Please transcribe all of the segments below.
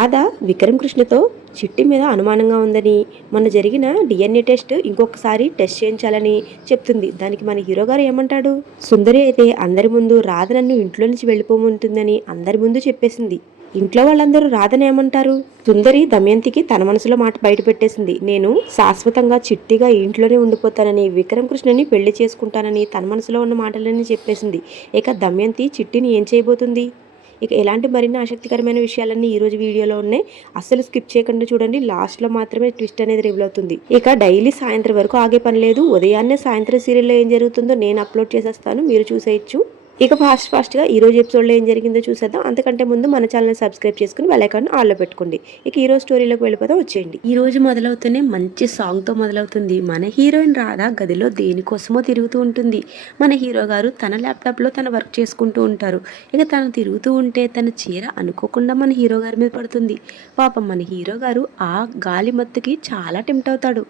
రాధ విక్రమ్ కృష్ణతో చిట్టి మీద అనుమానంగా ఉందని మొన్న జరిగిన డిఎన్ఏ టెస్ట్ ఇంకొకసారి టెస్ట్ చేయించాలని చెప్తుంది. దానికి మన హీరో గారు ఏమంటాడు? సుందరి అయితే అందరి ముందు రాధ నన్ను ఇంట్లో నుంచి వెళ్ళిపోమంటుందని అందరి ముందు చెప్పేసింది. ఇంట్లో వాళ్ళందరూ రాధని ఏమంటారు? సుందరి దమయంతికి తన మనసులో మాట బయట పెట్టేసింది. నేను శాశ్వతంగా చిట్టిగా ఇంట్లోనే ఉండిపోతానని, విక్రమ్ కృష్ణని పెళ్లి చేసుకుంటానని తన మనసులో ఉన్న మాటలన్నీ చెప్పేసింది. ఇక దమయంతి చిట్టిని ఏం చేయబోతుంది? ఇక ఎలాంటి మరిన్ని ఆసక్తికరమైన విషయాలన్నీ ఈరోజు వీడియోలో ఉన్నాయి. అస్సలు స్కిప్ చేయకుండా చూడండి. లాస్ట్లో మాత్రమే ట్విస్ట్ అనేది రివీల్ అవుతుంది. ఇక డైలీ సాయంత్రం వరకు ఆగే పని లేదు. ఉదయాన్నే సాయంత్రం సీరియల్లో ఏం జరుగుతుందో నేను అప్లోడ్ చేసేస్తాను, మీరు చూసేయచ్చు. ఇక ఫాస్ట్గా ఈరోజు ఎపిసోడ్లో ఏం జరిగిందో చూసేద్దాం. అంతకంటే ముందు మన ఛానల్ని సబ్స్క్రైబ్ చేసుకుని బెల్ ఐకాన్ ఆన్లో పెట్టుకోండి. ఇక ఈరోజు స్టోరీలోకి వెళ్ళిపోతాం, వచ్చేయండి. ఈ రోజు మొదలవుతూనే మంచి సాంగ్తో మొదలవుతుంది. మన హీరోయిన్ రాధ గదిలో దేనికోసమో తిరుగుతూ ఉంటుంది. మన హీరో గారు తన ల్యాప్టాప్లో తన వర్క్ చేసుకుంటూ ఉంటారు. ఇక తను తిరుగుతూ ఉంటే తన చీర అనుకోకుండా మన హీరో గారి మీద పడుతుంది. పాపం మన హీరో గారు ఆ గాలి మత్తుకి చాలా టెంప్ట్ అవుతాడు.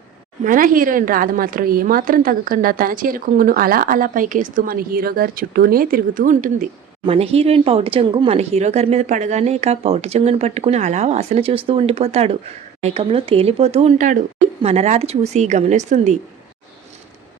మన హీరోయిన్ రాధ మాత్రం ఏమాత్రం తగ్గకుండా తన చీర కొంగును అలా అలా పైకేస్తూ మన హీరో గారి చుట్టూనే తిరుగుతూ ఉంటుంది. మన హీరోయిన్ పౌటి చెంగు మన హీరో గారి మీద పడగానే ఇక పౌటి చెంగును పట్టుకుని అలా వాసన చూస్తూ ఉండిపోతాడు. మైకంలో తేలిపోతూ ఉంటాడు. మన రాధ చూసి గమనిస్తుంది.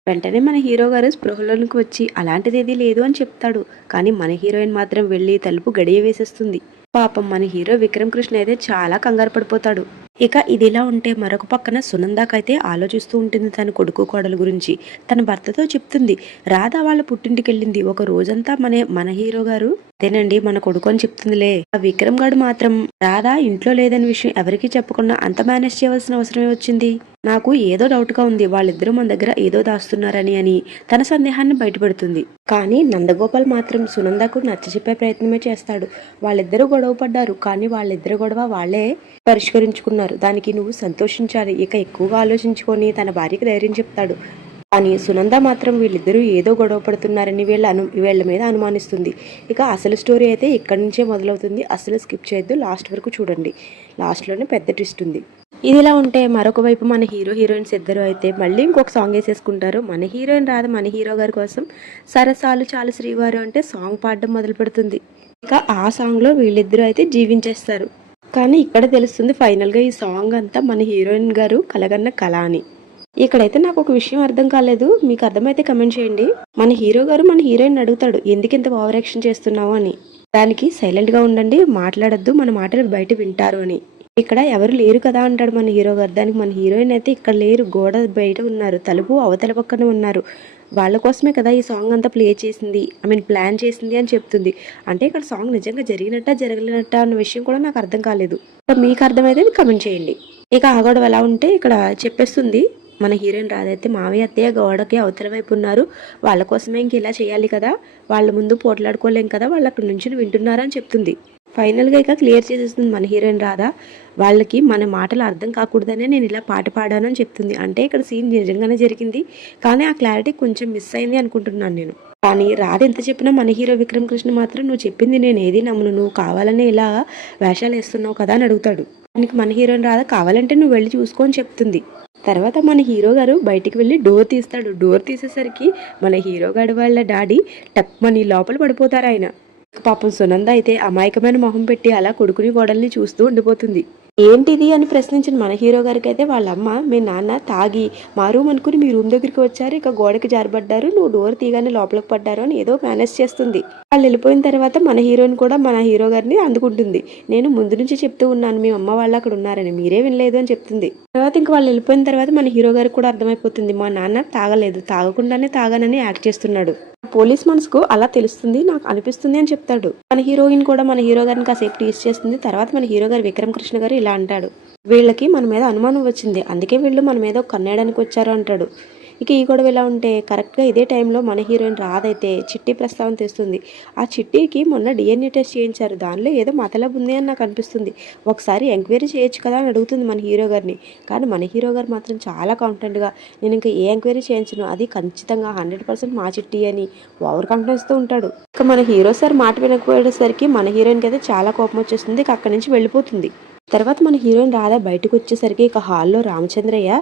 వెంటనే మన హీరో గారు స్పృహలోనికి వచ్చి అలాంటిదేదీ లేదు అని చెప్తాడు. కానీ మన హీరోయిన్ మాత్రం వెళ్ళి తలుపు గడియ వేసేస్తుంది. పాపం మన హీరో విక్రమ్ కృష్ణ అయితే చాలా కంగారు పడిపోతాడు. ఇక ఇదిలా ఉంటే మరొక పక్కన సునందాకైతే ఆలోచిస్తూ ఉంటుంది తన కొడుకు కోడలు గురించి. తన భర్తతో చెప్తుంది, రాధ వాళ్ళ పుట్టింటికి వెళ్ళింది. ఒక రోజంతా మన హీరో గారు అదేనండి మన కొడుకు అని చెప్తుందిలే. ఆ విక్రమ్ గారు మాత్రం రాధ ఇంట్లో లేదని విషయం ఎవరికీ చెప్పకుండా అంత మేనేజ్ చేయవలసిన అవసరమే వచ్చింది. నాకు ఏదో డౌట్ గా ఉంది, వాళ్ళిద్దరూ మన దగ్గర ఏదో దాస్తున్నారని అని తన సందేహాన్ని బయటపెడుతుంది. కానీ నందగోపాల్ మాత్రం సునందకు నచ్చజెప్పే ప్రయత్నమే చేస్తాడు. వాళ్ళిద్దరూ గొడవ పడ్డారు, కానీ వాళ్ళిద్దరు గొడవ వాళ్లే పరిష్కరించుకున్నారు. దానికి నువ్వు సంతోషించాలి. ఇక ఎక్కువగా ఆలోచించుకొని తన భార్యకి ధైర్యం చెప్తాడు. కానీ సునంద మాత్రం వీళ్ళిద్దరూ ఏదో గొడవ పడుతున్నారని వీళ్ళ మీద అనుమానిస్తుంది. ఇక అసలు స్టోరీ అయితే ఇక్కడి నుంచే మొదలవుతుంది. అసలు స్కిప్ చేయొద్దు, లాస్ట్ వరకు చూడండి. లాస్ట్లోనే పెద్ద ట్విస్ట్ ఉంది. ఇదిలా ఉంటే మరొక వైపు మన హీరోయిన్స్ ఇద్దరు అయితే మళ్ళీ ఇంకొక సాంగ్ వేసేసుకుంటారు. మన హీరోయిన్ రాధ మన హీరో గారి కోసం సరసాలు చాలు శ్రీవారు అంటే సాంగ్ పాడడం మొదలు పెడుతుంది. ఇక ఆ సాంగ్లో వీళ్ళిద్దరూ అయితే జీవించేస్తారు. కానీ ఇక్కడ తెలుస్తుంది ఫైనల్గా ఈ సాంగ్ అంతా మన హీరోయిన్ గారు కలగన్న కళ అని. ఇక్కడైతే నాకు ఒక విషయం అర్థం కాలేదు, మీకు అర్థమైతే కమెంట్ చేయండి. మన హీరో గారు మన హీరోయిన్ అడుగుతాడు, ఎందుకు ఇంత ఓవర్ యాక్షన్ చేస్తున్నావు అని. దానికి సైలెంట్గా ఉండండి, మాట్లాడద్దు, మన మాటలు బయట వింటారు అని. ఇక్కడ ఎవరు లేరు కదా అంటాడు మన హీరో గారు. దానికి మన హీరోయిన్ అయితే ఇక్కడ లేరు, గోడ బయట ఉన్నారు, తలుపు అవతల పక్కన ఉన్నారు, వాళ్ళ కోసమే కదా ఈ సాంగ్ అంతా ప్లే చేసింది, ప్లాన్ చేసింది అని చెప్తుంది. అంటే ఇక్కడ సాంగ్ నిజంగా జరిగినట్ట జరగలేనట్ట అన్న విషయం కూడా నాకు అర్థం కాలేదు. మీకు అర్థమైతే కమెంట్ చేయండి. ఇక ఆ గొడవ ఎలా ఉంటే ఇక్కడ చెప్పేస్తుంది మన హీరోయిన్ రాధైతే, మావయ్య అత్తయ్య గోడకి అవతల వైపు ఉన్నారు, వాళ్ళ కోసమే ఇంక ఇలా చేయాలి కదా, వాళ్ళ ముందు పోట్లాడుకోలేం కదా, వాళ్ళు అక్కడి నుంచి వింటున్నారని చెప్తుంది. ఫైనల్గా ఇక క్లియర్ చేసేస్తుంది మన హీరోయిన్ రాధ, వాళ్ళకి మన మాటలు అర్థం కాకూడదనే నేను ఇలా పాట పాడానని చెప్తుంది. అంటే ఇక్కడ సీన్ నిజంగానే జరిగింది, కానీ ఆ క్లారిటీ కొంచెం మిస్ అయింది అనుకుంటున్నాను నేను. కానీ రాధ ఎంత చెప్పినా మన హీరో విక్రమ్ కృష్ణ మాత్రం నువ్వు చెప్పింది నేను ఏది నమ్మును, నువ్వు కావాలనే ఇలా వేషాలు వేస్తున్నావు కదా అని అడుగుతాడు. దానికి మన హీరోయిన్ రాధ కావాలంటే నువ్వు వెళ్ళి చూసుకొని చెప్తుంది. తర్వాత మన హీరో గారు బయటికి వెళ్ళి డోర్ తీస్తాడు. డోర్ తీసేసరికి మన హీరో గారు వాళ్ళ డాడీ టక్మని లోపల పడిపోతారు ఆయన. పాపం సునంద అయితే అమాయకమైన మొహం పెట్టి అలా కొడుకుని కోడల్ని చూస్తూ ఉండిపోతుంది. ఏంటిది అని ప్రశ్నించిన మన హీరో గారికి అయితే వాళ్ళ అమ్మ, మీ నాన్న తాగి మా రూమ్ అనుకుని మీ రూమ్ దగ్గరికి వచ్చారు, ఇక గోడకి జారబడ్డారు, నువ్వు డోర్ తీగానే లోపలికి పడ్డారు అని ఏదో మేనేజ్ చేస్తుంది. వాళ్ళు వెళ్ళిపోయిన తర్వాత మన హీరోయిన్ కూడా మన హీరో గారిని అందుకుంటుంది. నేను ముందు నుంచి చెప్తూ ఉన్నాను మీ అమ్మ వాళ్ళు అక్కడ ఉన్నారని, మీరే వినలేదు అని చెప్తుంది. తర్వాత ఇంక వాళ్ళు వెళ్ళిపోయిన తర్వాత మన హీరో గారికి కూడా అర్థమైపోతుంది, మా నాన్న తాగలేదు, తాగకుండానే తాగానని యాక్ట్ చేస్తున్నాడు. పోలీస్ మనసుకు అలా తెలుస్తుంది, నాకు అనిపిస్తుంది అని చెప్తాడు. మన హీరోయిన్ కూడా మన హీరో గారిని కాసేపు టీస్ చేస్తుంది. తర్వాత మన హీరో గారు విక్రమ్ కృష్ణ గారు ఇలా అంటాడు, వీళ్ళకి మన మీద అనుమానం వచ్చింది, అందుకే వీళ్ళు మన మీద కన్నేయడానికి వచ్చారు అంటాడు. ఇక ఈ గొడవ ఎలా ఉంటే కరెక్ట్గా ఇదే టైంలో మన హీరోయిన్ రాధైతే చిట్టి ప్రస్తావన తెస్తుంది. ఆ చిట్టికి మొన్న డిఎన్ఏ టెస్ట్ చేయించారు, దానిలో ఏదో మతలబు ఉంది అని నాకు అనిపిస్తుంది, ఒకసారి ఎంక్వైరీ చేయొచ్చు కదా అని అడుగుతుంది మన హీరో గారిని. కానీ మన హీరో గారు మాత్రం చాలా కాన్ఫిడెంట్గా, నేను ఇంకా ఏ ఎంక్వైరీ చేయించను, అది ఖచ్చితంగా 100% మా చిట్టి అని ఓవర్ కాన్ఫిడెన్స్తో ఉంటాడు. ఇక మన హీరో సార్ మాట వినకపోయేసరికి మన హీరోయిన్కి అయితే చాలా కోపం వచ్చేస్తుంది, ఇక అక్కడి నుంచి వెళ్ళిపోతుంది. తర్వాత మన హీరోయిన్ రాధ బయటకు వచ్చేసరికి ఇక హాల్లో రామచంద్రయ్య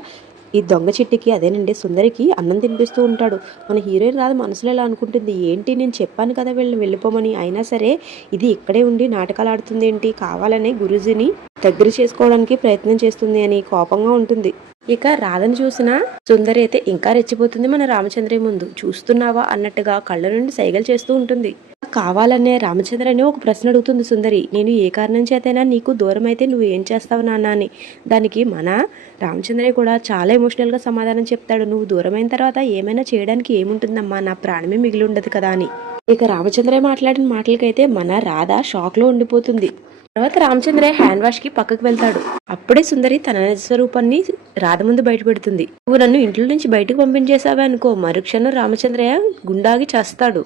ఈ దొంగ చిట్టికి, అదేనండి సుందరికి అన్నం తినిపిస్తూ ఉంటాడు. మన హీరోయిన్ రాధ మనసులో ఎలా అనుకుంటుంది, ఏంటి నేను చెప్పాను కదా వెళ్ళిపోమని, అయినా సరే ఇది ఇక్కడే ఉండి నాటకాలు ఆడుతుంది ఏంటి, కావాలనే గురూజీని దగ్గర చేసుకోవడానికి ప్రయత్నం చేస్తుంది అని కోపంగా ఉంటుంది. ఇక రాధను చూసిన సుందరి అయితే ఇంకా రెచ్చిపోతుంది మన రామచంద్రయ్య ముందు. చూస్తున్నావా అన్నట్టుగా కళ్ళ నుండి సైగలు చేస్తూ ఉంటుంది. కావాలనే రామచంద్రని ఒక ప్రశ్న అడుగుతుంది సుందరి. నేను ఏ కారణం చేతైనా నీకు దూరం అయితే నువ్వు ఏం చేస్తావు నాన్న అని. దానికి మన రామచంద్రయ్య కూడా చాలా ఎమోషనల్గా సమాధానం చెప్తాడు. నువ్వు దూరమైన తర్వాత ఏమైనా చేయడానికి ఏముంటుందమ్మా, నా ప్రాణమే మిగిలి ఉండదు కదా అని. ఇక రామచంద్రయ్య మాట్లాడిన మాటలకైతే మన రాధ షాక్లో ఉండిపోతుంది. తర్వాత రామచంద్రయ్య హ్యాండ్ వాష్ కి పక్కకు వెళ్తాడు. అప్పుడే సుందరి తన నిజ స్వరూపాన్ని రాధ ముందు బయటపెడుతుంది. నువ్వు నన్ను ఇంట్లో నుంచి బయటకు పంపించేశావే అనుకో, మరుక్షణం రామచంద్రయ్య గుండాగి చేస్తాడు.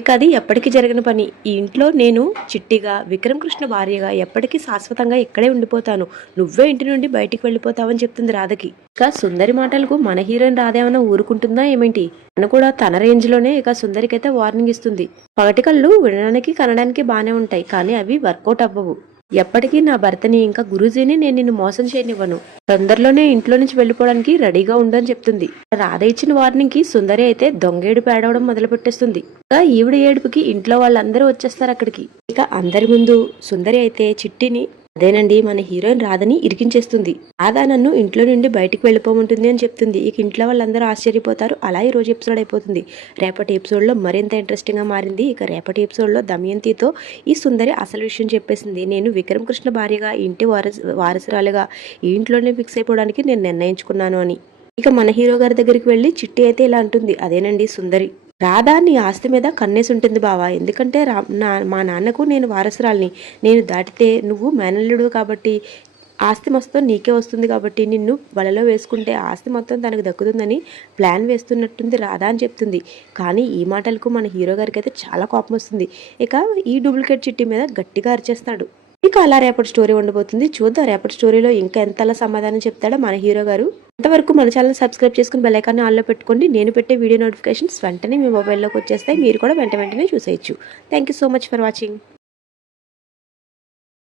ఇక అది ఎప్పటికీ జరగని పని. ఈ ఇంట్లో నేను చిట్టిగా విక్రమ్ కృష్ణ భార్యగా ఎప్పటికీ శాశ్వతంగా ఇక్కడే ఉండిపోతాను. నువ్వే ఇంటి నుండి బయటికి వెళ్ళిపోతావని చెప్తుంది రాధకి. ఇక సుందరి మాటలకు మన హీరోయిన్ రాధ ఏమైనా ఊరుకుంటుందా ఏమేంటి? తను కూడా తన రేంజ్ లోనే ఇక సుందరికైతే వార్నింగ్ ఇస్తుంది. పగటి కళ్ళు వినడానికి కనడానికి బానే ఉంటాయి, కానీ అవి వర్కౌట్ అవ్వవు. ఎప్పటికీ నా భర్తని ఇంకా గురూజీని నేను నిన్ను మోసం చేయనివ్వను. తొందరలోనే ఇంట్లో నుంచి వెళ్ళిపోవడానికి రెడీగా ఉండని చెప్తుంది. రాధ ఇచ్చిన వార్నింగ్ కి సుందరి అయితే దొంగేడు పేడవడం మొదలు పెట్టేస్తుంది. ఇక ఈవిడ ఏడుపుకి ఇంట్లో వాళ్ళందరూ వచ్చేస్తారు అక్కడికి. ఇక అందరి ముందు సుందరి అయితే చిట్టిని, అదేనండి మన హీరోయిన్ రాధని ఇరికించేస్తుంది. రాధ నన్ను ఇంట్లో నుండి బయటికి వెళ్ళిపోమంటుంది అని చెప్తుంది. ఇక ఇంట్లో వాళ్ళందరూ ఆశ్చర్యపోతారు. అలా ఈ రోజు ఎపిసోడ్ అయిపోతుంది. రేపటి ఎపిసోడ్లో మరింత ఇంట్రెస్టింగ్ గా మారింది. ఇక రేపటి ఎపిసోడ్లో దమయంతితో ఈ సుందరి అసలు విషయం చెప్పేసింది. నేను విక్రమ్ కృష్ణ భార్యగా ఇంటి వారసురాలుగా ఈ ఇంట్లోనే ఫిక్స్ అయిపోవడానికి నేను నిర్ణయించుకున్నాను అని. ఇక మన హీరో గారి దగ్గరికి వెళ్ళి చిట్టి అయితే ఇలా అంటుంది. అదేనండి సుందరి, రాధా నీ ఆస్తి మీద కన్నేసి ఉంటుంది బావా. ఎందుకంటే మా నాన్నకు నేను వారసురాల్ని. నేను దాటితే నువ్వు మేనల్లుడు కాబట్టి ఆస్తి మొత్తం నీకే వస్తుంది, కాబట్టి నిన్ను వలలో వేసుకుంటే ఆస్తి మొత్తం తనకు దక్కుతుందని ప్లాన్ వేస్తున్నట్టుంది రాధా అని చెప్తుంది. కానీ ఈ మాటలకు మన హీరో గారికి అయితే చాలా కోపం వస్తుంది. ఇక ఈ డూప్లికేట్ చిట్టి మీద గట్టిగా అరిచేస్తాడు. ఇక అలా రేపటి స్టోరీ ఉండబోతుంది. చూద్దాం రేపటి స్టోరీలో ఇంకా ఎంతలా సమాధానం చెప్తాడో మన హీరో గారు. అంతవరకు మన ఛానల్ సబ్స్క్రైబ్ చేసుకుని బెల్ ఐకాన్ని ఆన్లో పెట్టుకోండి. నేను పెట్టే వీడియో నోటిఫికేషన్స్ వెంటనే మీ మొబైల్లోకి వచ్చేస్తాయి. మీరు కూడా వెంటనే చూసేయచ్చు. Thank you so much for watching.